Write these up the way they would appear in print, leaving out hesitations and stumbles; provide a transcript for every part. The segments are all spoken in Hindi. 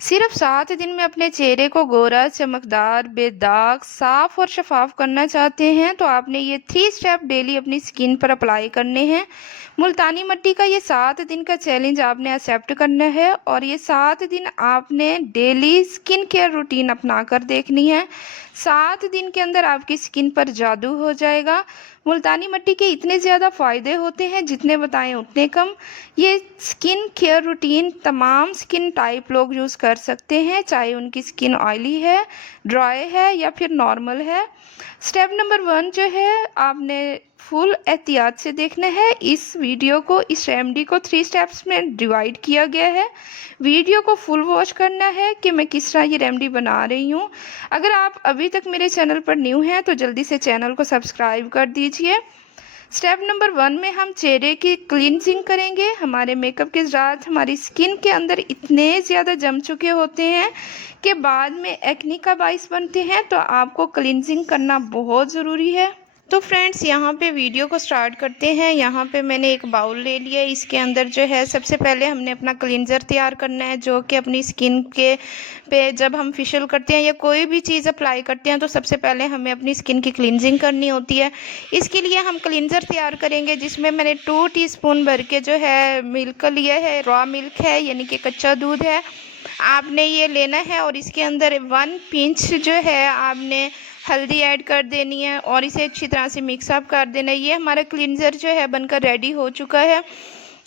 सिर्फ 7 दिन में अपने चेहरे को गोरा, चमकदार, बेदाग, साफ और शफाफ करना चाहते हैं तो आपने ये 3 स्टेप डेली अपनी स्किन पर अप्लाई करने हैं। मुल्तानी मिट्टी का ये 7 दिन का चैलेंज आपने एक्सेप्ट करना है और ये 7 दिन आपने डेली स्किन केयर रूटीन अपना कर देखनी है। 7 दिन के अंदर आपकी स्किन पर जादू हो जाएगा। मुल्तानी मिट्टी के इतने ज़्यादा फ़ायदे होते हैं जितने बताएं उतने कम। ये स्किन केयर रूटीन तमाम स्किन टाइप लोग यूज़ कर सकते हैं, चाहे उनकी स्किन ऑयली है, ड्राई है या फिर नॉर्मल है। स्टेप नंबर 1 जो है आपने फुल एहतियात से देखना है। इस वीडियो को, इस रेमेडी को 3 स्टेप्स में डिवाइड किया गया है। वीडियो को फुल वॉच करना है कि मैं किस तरह ये रेमेडी बना रही हूँ। अगर आप अभी तक मेरे चैनल पर न्यू हैं तो जल्दी से चैनल को सब्सक्राइब कर दीजिए। स्टेप नंबर 1 में हम चेहरे की क्लींजिंग करेंगे। हमारे मेकअप के ज़रात हमारी स्किन के अंदर इतने ज़्यादा जम चुके होते हैं कि बाद में एक्ने का बाइस बनते हैं, तो आपको क्लींजिंग करना बहुत ज़रूरी है। तो फ्रेंड्स, यहाँ पे वीडियो को स्टार्ट करते हैं। यहाँ पे मैंने एक बाउल ले लिया। इसके अंदर जो है सबसे पहले हमने अपना क्लींजर तैयार करना है, जो कि अपनी स्किन के पे जब हम फेशियल करते हैं या कोई भी चीज़ अप्लाई करते हैं तो सबसे पहले हमें अपनी स्किन की क्लींजिंग करनी होती है। इसके लिए हम क्लींजर तैयार करेंगे, जिसमें मैंने 2 टीस्पून भर के जो है मिल्क लिया है। रॉ मिल्क है, यानी कि कच्चा दूध है, आपने ये लेना है। और इसके अंदर 1 पिंच जो है आपने हल्दी ऐड कर देनी है और इसे अच्छी तरह से मिक्सअप कर देना है। ये हमारा क्लींजर जो है बनकर रेडी हो चुका है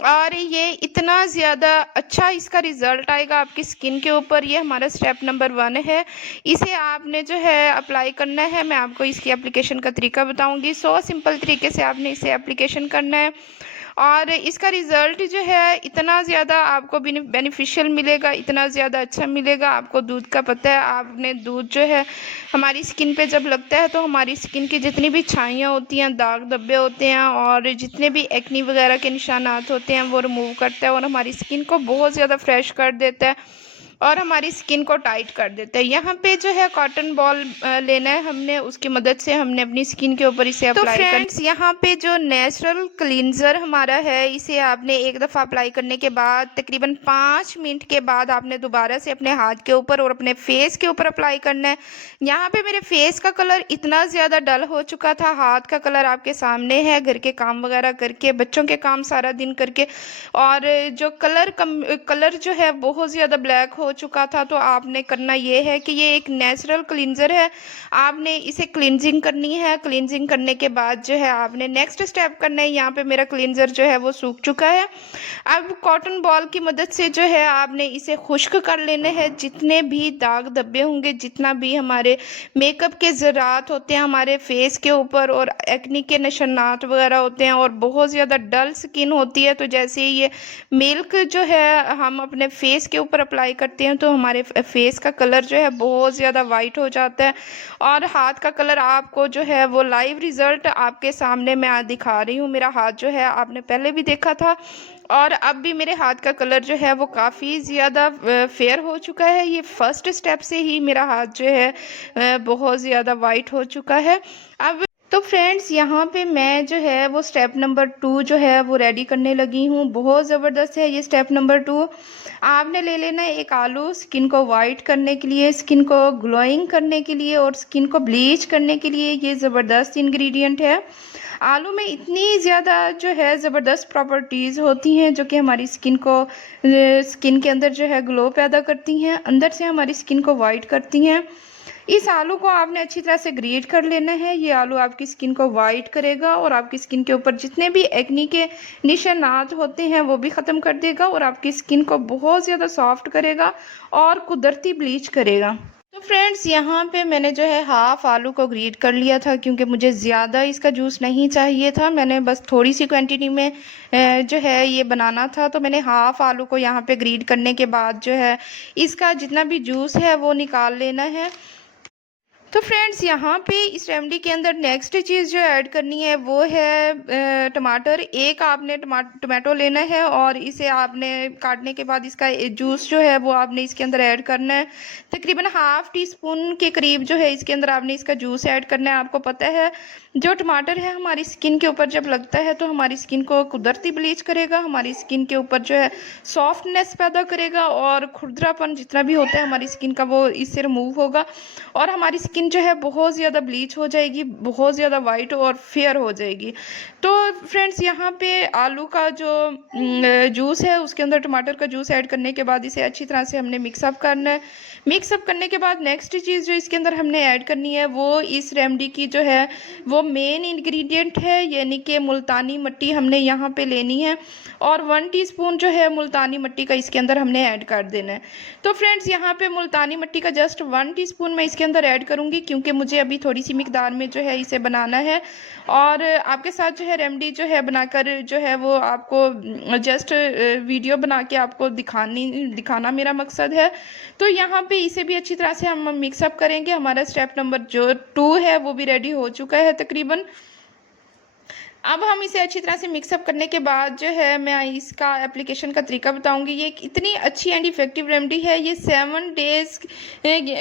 और ये इतना ज़्यादा अच्छा इसका रिज़ल्ट आएगा आपकी स्किन के ऊपर। ये हमारा स्टेप नंबर 1 है। इसे आपने जो है अप्लाई करना है। मैं आपको इसकी एप्लीकेशन का तरीका बताऊंगी। सिंपल तरीके से आपने इसे एप्लीकेशन करना है और इसका रिज़ल्ट जो है इतना ज़्यादा आपको बेनिफिशियल मिलेगा, इतना ज़्यादा अच्छा मिलेगा। आपको दूध का पता है, आपने दूध जो है हमारी स्किन पे जब लगता है तो हमारी स्किन की जितनी भी छाइयाँ होती हैं, दाग धब्बे होते हैं और जितने भी एक्नी वगैरह के निशानात होते हैं वो रिमूव करता है और हमारी स्किन को बहुत ज़्यादा फ्रेश कर देता है और हमारी स्किन को टाइट कर देता है। यहाँ पे जो है कॉटन बॉल लेना है हमने, उसकी मदद से हमने अपनी स्किन के ऊपर इसे अप्लाई करना है। फ्रेंड्स, यहाँ पे जो नेचुरल क्लींजर हमारा है, इसे आपने एक दफ़ा अप्लाई करने के बाद तकरीबन 5 मिनट के बाद आपने दोबारा से अपने हाथ के ऊपर और अपने फेस के ऊपर अप्लाई करना है। यहाँ पे मेरे फेस का कलर इतना ज़्यादा डल हो चुका था, हाथ का कलर आपके सामने है, घर के काम वगैरह करके, बच्चों के काम सारा दिन करके, और जो कलर जो है बहुत ज़्यादा ब्लैक हो चुका था। तो आपने करना ये है कि ये एक नेचुरल क्लींजर है, आपने इसे क्लींजिंग करनी है। क्लींजिंग करने के बाद जो है आपने नेक्स्ट स्टेप करना है। यहाँ पे मेरा क्लींजर जो है वो सूख चुका है। अब कॉटन बॉल की मदद से जो है आपने इसे खुश्क कर लेना है। जितने भी दाग धब्बे होंगे, जितना भी हमारे मेकअप के ज़रात होते हैं हमारे फेस के ऊपर और एक्नी के निशानात वगैरह होते हैं और बहुत ज़्यादा डल स्किन होती है, तो जैसे ही ये मिल्क जो है हम अपने फेस के ऊपर अप्लाई करते हैं तो हमारे फेस का कलर जो है बहुत ज़्यादा वाइट हो जाता है और हाथ का कलर आपको जो है वो लाइव रिज़ल्ट आपके सामने मैं आज दिखा रही हूँ। मेरा हाथ जो है आपने पहले भी देखा था और अब भी मेरे हाथ का कलर जो है वो काफ़ी ज़्यादा फेयर हो चुका है। ये फर्स्ट स्टेप से ही मेरा हाथ जो है बहुत ज़्यादा वाइट हो चुका है। अब तो फ्रेंड्स, यहाँ पे मैं जो है वो स्टेप नंबर 2 जो है वो रेडी करने लगी हूँ। बहुत ज़बरदस्त है ये स्टेप नंबर 2। आपने ले लेना है एक आलू, स्किन को वाइट करने के लिए, स्किन को ग्लोइंग करने के लिए और स्किन को ब्लीच करने के लिए ये ज़बरदस्त इंग्रेडिएंट है। आलू में इतनी ज़्यादा जो है ज़बरदस्त प्रॉपर्टीज़ होती हैं जो कि हमारी स्किन के अंदर जो है ग्लो पैदा करती हैं, अंदर से हमारी स्किन को वाइट करती हैं। इस आलू को आपने अच्छी तरह से ग्रेट कर लेना है। ये आलू आपकी स्किन को वाइट करेगा और आपकी स्किन के ऊपर जितने भी एक्नी के निशानात होते हैं वो भी ख़त्म कर देगा और आपकी स्किन को बहुत ज़्यादा सॉफ्ट करेगा और कुदरती ब्लीच करेगा। तो फ्रेंड्स, यहाँ पे मैंने जो है हाफ़ आलू को ग्रेट कर लिया था क्योंकि मुझे ज़्यादा इसका जूस नहीं चाहिए था। मैंने बस थोड़ी सी क्वांटिटी में जो है ये बनाना था, तो मैंने हाफ़ आलू को यहाँ पे ग्रेट करने के बाद जो है इसका जितना भी जूस है वो निकाल लेना है। तो फ्रेंड्स, यहाँ पे इस रेमेडी के अंदर नेक्स्ट चीज़ जो ऐड करनी है वो है टमाटर। एक आपने टमाटो लेना है और इसे आपने काटने के बाद इसका जूस जो है वो आपने इसके अंदर ऐड करना है। तकरीबन ½ टीस्पून के करीब जो है इसके अंदर आपने इसका जूस ऐड करना है। आपको पता है जो टमाटर है हमारी स्किन के ऊपर जब लगता है तो हमारी स्किन को कुदरती ब्लीच करेगा, हमारी स्किन के ऊपर जो है सॉफ्टनेस पैदा करेगा और खुरदरापन जितना भी होता है हमारी स्किन का वो इससे रिमूव होगा और हमारी स्किन जो है बहुत ज़्यादा ब्लीच हो जाएगी, बहुत ज़्यादा वाइट और फेयर हो जाएगी। तो फ्रेंड्स यहाँ पे आलू का जो जूस है उसके अंदर टमाटर का जूस ऐड करने के बाद इसे अच्छी तरह से हमने मिक्सअप करना है। मिक्सअप करने के बाद नेक्स्ट चीज़ जो इसके अंदर हमने ऐड करनी है वो इस रेमेडी की जो है वो मेन इंग्रेडिएंट है, यानी कि मुल्तानी मिट्टी हमने यहाँ पे लेनी है और 1 टीस्पून जो है मुल्तानी मिट्टी का इसके अंदर हमने ऐड कर देना है। तो फ्रेंड्स यहाँ पे मुल्तानी मिट्टी का जस्ट 1 टीस्पून मैं इसके अंदर ऐड करूँगी क्योंकि मुझे अभी थोड़ी सी मिकदार में जो है इसे बनाना है और आपके साथ जो है रेमेडी जो है बनाकर जो है वो आपको जस्ट वीडियो बना के आपको दिखाना मेरा मकसद है। तो यहाँ पे इसे भी अच्छी तरह से हम मिक्सअप करेंगे। हमारा स्टेप नंबर जो 2 है वो भी रेडी हो चुका है तकरीबन। अब हम इसे अच्छी तरह से मिक्सअप करने के बाद जो है मैं इसका एप्लीकेशन का तरीका बताऊंगी। ये इतनी अच्छी एंड इफ़ेक्टिव रेमेडी है, ये 7 डेज़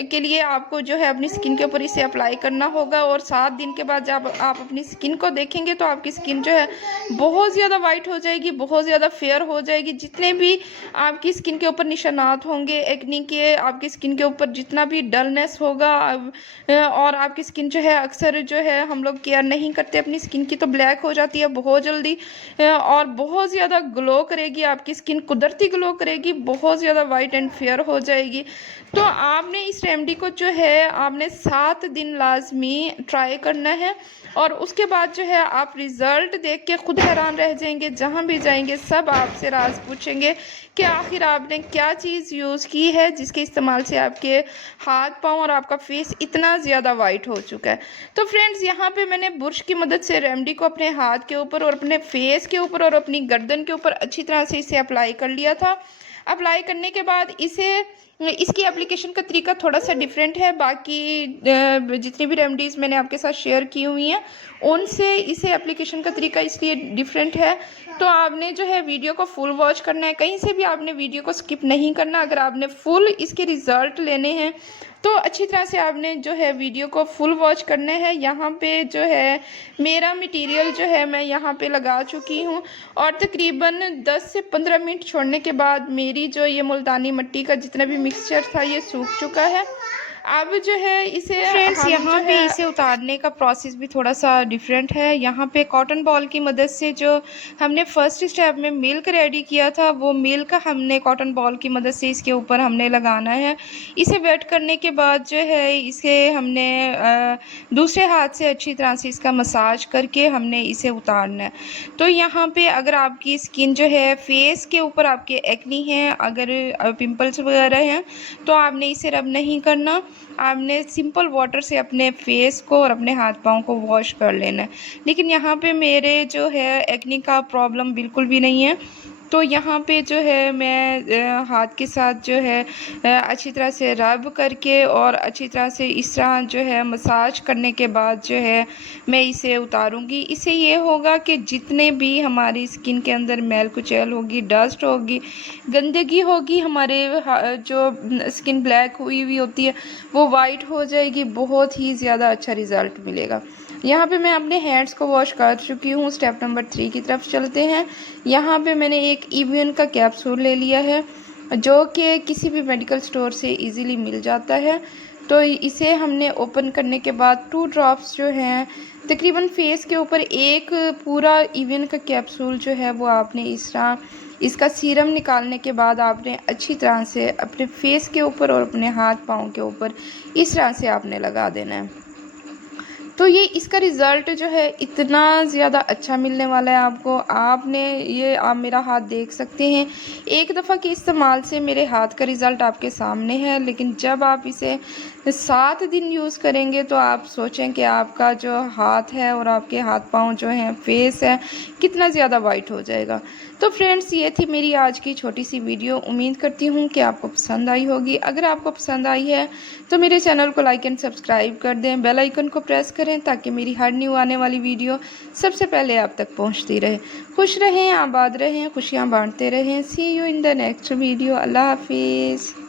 के लिए आपको जो है अपनी स्किन के ऊपर इसे अप्लाई करना होगा और 7 दिन के बाद जब आप अपनी स्किन को देखेंगे तो आपकी स्किन जो है बहुत ज़्यादा वाइट हो जाएगी, बहुत ज़्यादा फेयर हो जाएगी। जितने भी आपकी स्किन के ऊपर निशानात होंगे एक्ने के, आपकी स्किन के ऊपर जितना भी डलनेस होगा और आपकी स्किन जो है अक्सर जो है हम लोग केयर नहीं करते अपनी स्किन की तो ब्लैक हो जाती है बहुत जल्दी और बहुत ज़्यादा ग्लो करेगी, आपकी स्किन कुदरती ग्लो करेगी, बहुत ज़्यादा वाइट एंड फेयर हो जाएगी। तो आपने इस रेमेडी को जो है आपने 7 दिन लाजमी ट्राई करना है और उसके बाद जो है आप रिज़ल्ट देख के खुद हैरान रह जाएंगे। जहाँ भी जाएंगे सब आपसे राज पूछेंगे कि आखिर आपने क्या चीज़ यूज़ की है जिसके इस्तेमाल से आपके हाथ पाँव और आपका फेस इतना ज़्यादा वाइट हो चुका है। तो फ्रेंड्स यहाँ पे मैंने बुर्श की मदद से रेमेडी को अपने हाथ के ऊपर और अपने फेस के ऊपर और अपनी गर्दन के ऊपर अच्छी तरह से इसे अप्लाई कर लिया था। अप्लाई करने के बाद इसकी एप्लीकेशन का तरीका थोड़ा सा डिफरेंट है, बाकी जितनी भी रेमेडीज़ मैंने आपके साथ शेयर की हुई हैं उनसे इसे एप्लीकेशन का तरीका इसलिए डिफरेंट है। तो आपने जो है वीडियो को फुल वॉच करना है, कहीं से भी आपने वीडियो को स्किप नहीं करना। अगर आपने फुल इसके रिज़ल्ट लेने हैं तो अच्छी तरह से आपने जो है वीडियो को फुल वॉच करना है। यहाँ पे जो है मेरा मटेरियल जो है मैं यहाँ पे लगा चुकी हूँ और तकरीबन 10 से 15 मिनट छोड़ने के बाद मेरी जो ये मुल्तानी मिट्टी का जितना भी मिक्सचर था ये सूख चुका है। अब जो है इसे फ्रेंड्स यहाँ पे इसे उतारने का प्रोसेस भी थोड़ा सा डिफरेंट है। यहाँ पे कॉटन बॉल की मदद से जो हमने फर्स्ट स्टेप में मिल्क रेडी किया था वो मिल्क हमने कॉटन बॉल की मदद से इसके ऊपर हमने लगाना है। इसे वेट करने के बाद जो है इसे हमने दूसरे हाथ से अच्छी तरह से इसका मसाज करके हमने इसे उतारना है। तो यहाँ पे अगर आपकी स्किन जो है फेस के ऊपर आपके एक्नी हैं, अगर पिंपल्स वगैरह हैं तो आपने इसे रब नहीं करना, आपने सिंपल वाटर से अपने फेस को और अपने हाथ पाँव को वॉश कर लेना है। लेकिन यहाँ पे मेरे जो है एक्ने का प्रॉब्लम बिल्कुल भी नहीं है तो यहाँ पे जो है मैं हाथ के साथ जो है अच्छी तरह से रब करके और अच्छी तरह से इस तरह जो है मसाज करने के बाद जो है मैं इसे उतारूँगी। इससे ये होगा कि जितने भी हमारी स्किन के अंदर मैल कुचैल होगी, डस्ट होगी, गंदगी होगी, हमारे जो स्किन ब्लैक हुई हुई होती है वो वाइट हो जाएगी, बहुत ही ज़्यादा अच्छा रिज़ल्ट मिलेगा। यहाँ पे मैं अपने हैंड्स को वॉश कर चुकी हूँ। स्टेप नंबर 3 की तरफ चलते हैं। यहाँ पे मैंने एक इवियन का कैप्सूल ले लिया है जो कि किसी भी मेडिकल स्टोर से इजीली मिल जाता है। तो इसे हमने ओपन करने के बाद 2 ड्रॉप्स जो हैं तकरीबन फेस के ऊपर, एक पूरा इवियन का कैप्सूल जो है वो आपने इस तरह इसका सीरम निकालने के बाद आपने अच्छी तरह से अपने फेस के ऊपर और अपने हाथ पाँव के ऊपर इस तरह से आपने लगा देना है। तो ये इसका रिज़ल्ट जो है इतना ज़्यादा अच्छा मिलने वाला है आपको। आपने ये आप मेरा हाथ देख सकते हैं, एक दफ़ा के इस्तेमाल से मेरे हाथ का रिज़ल्ट आपके सामने है, लेकिन जब आप इसे 7 दिन यूज़ करेंगे तो आप सोचें कि आपका जो हाथ है और आपके हाथ पाँव जो हैं, फेस है, कितना ज़्यादा वाइट हो जाएगा। तो फ्रेंड्स ये थी मेरी आज की छोटी सी वीडियो। उम्मीद करती हूँ कि आपको पसंद आई होगी। अगर आपको पसंद आई है तो मेरे चैनल को लाइक एंड सब्सक्राइब कर दें, बेल आइकन को प्रेस करें ताकि मेरी हर न्यू आने वाली वीडियो सबसे पहले आप तक पहुँचती रहे। खुश रहें, आबाद रहें, खुशियाँ बांटते रहें। See you in the next video. अल्लाह हाफिज़।